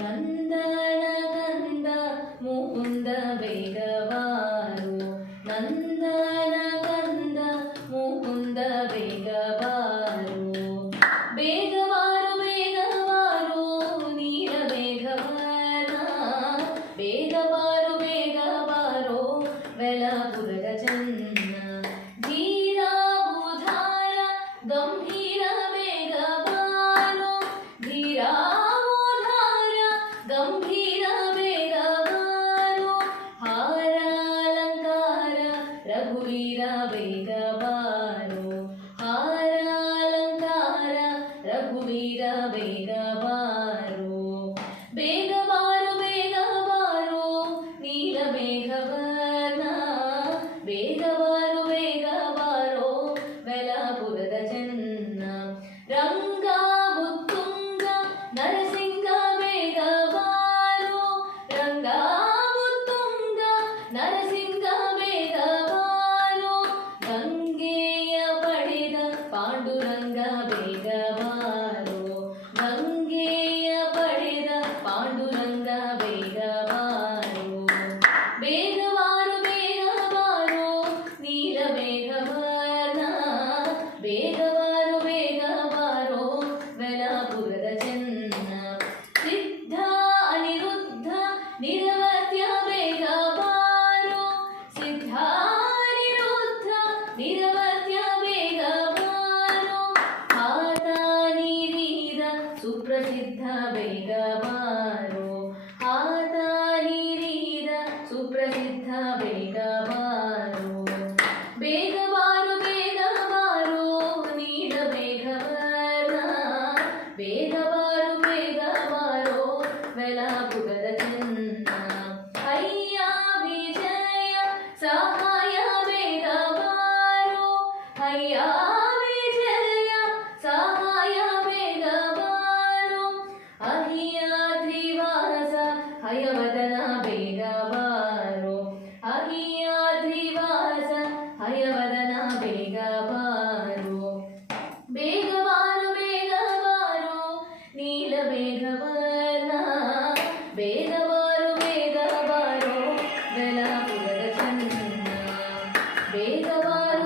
ನಂದನ ಕಂದ ಮುಕುಂದ ಬೇಗ ಬಾರೋ, ನಂದನ ಕಂದ ಮುಕುಂದ ಬೇಗ ಬಾರೋ, ಬೇಗ ಬಾರೋ ಬೇಗ ಬಾರೋ ನೀಲ ಬೇಗವನ, ಬೇಗ ಬಾರೋ ಬೇಗ ಬಾರೋ ವೆಲಪುರದ ಚನ್ನ, ಧೀರ ಉಧಾರ ಗಂಭೀರ ಬೇಗ ಬಾರೋ, ಧೀರ ಉಧಾರ ಗಂಭೀರ ಬೇಗ ಬಾರೋ, ಹಾರ ಅಲಂಕಾರ ರಘುವೀರ ಬೇಗ ಬಾರೋ, ಹಾರ ಅಲಂಕಾರ ರಘುವೀರ ಬೇಗ ಬಾರೋ, ಬೇಗ ಬಾರೋ ಬೇಗ ಬಾರೋ ನೀಲ ಮೇಘವರ್ಣ, ಬೇಗ ಬಾರೋ ಬೇಗ ಬಾರೋ ವೆಲಪುರದ ಚೆನ್ನ, ರಂಗ ಉತ್ತುಂಗ ನರಸಿಂಗ ಬೇಗ ಬಾರೋ, ರಂಗ ಉತ್ತುಂಗ ನರಸಿಂಗ ಬೇಗ ಬಾರೋ, ಗಂಗೆಯ ಪಡೆದ ಪಾಂಡುರಂಗ ಬೇಗ ಬಾರೋ, ಗಂಗೆಯ ಪಡೆದ ಪಾಂಡುರಂಗ ಬೇಗ ಬಾರೋ, ಬೇಗ ಬಾರೋ ಬೇಗ ಬಾರೋ ನೀಲ ಮೇಘವರ್ಣ, ಬೇಗ ಬಾರೋ ಬೇಗ ಬಾರೋ ವೆಲಪುರದ ಚೆನ್ನ, ಸಿದ್ಧ ಅನಿರುದ್ಧ ನಿರವತ್ಯ ಬೇಗ ಬಾರೋ, ಸಿದ್ಧ ಅನಿರುದ್ಧ ನಿರವತ್ಯ ಬೇಗ ಬಾರೋ, ಹಾತ ನೀರಿದ ಸುಪ್ರಸಿದ್ಧ ಬೇಗ ಬಾರೋ, ಹಾತ ನೀರಿದ ಸುಪ್ರಸಿದ್ಧ ಬೇಗ ಬಾರೋ, ಬೇಗ ಬಾರೋ ಬೇಗ ಬಾರೋ ನೀಲ ಮೇಘವರ್ಣ, ಬೇಗ ಬಾರೋ ಬೇಗ ಬಾರೋ ವೆಲಪುರದ ಚೆನ್ನ, ಅಯ್ಯ ವಿಜಯ ಸಹಾಯ ಬೇಗ ಬಾರೋ, ಅಯ್ಯ ವಿಜಯ ಸಹಾಯ ಬೇಗ ಬಾರೋ, ಅಹಿಯಾದ್ರಿವಾಸ ಹಯವದನ ಬೇಗ ಬಾರೋ, ಅಹಿಯಾದ್ರಿವಾಸ ಹಯವದನ ಬೇಗ ಬಾರೋ, ಬೇಗ ಬಾರೋ ಬೇಗ ಬಾರೋ ನೀಲ ಮೇಘವರ್ಣ, ಬೇಗ ಬಾರೋ ಬೇಗ ಬಾರೋ ವೆಲಪುರದ ಚೆನ್ನ, ಬೇಗ ಬಾರೋ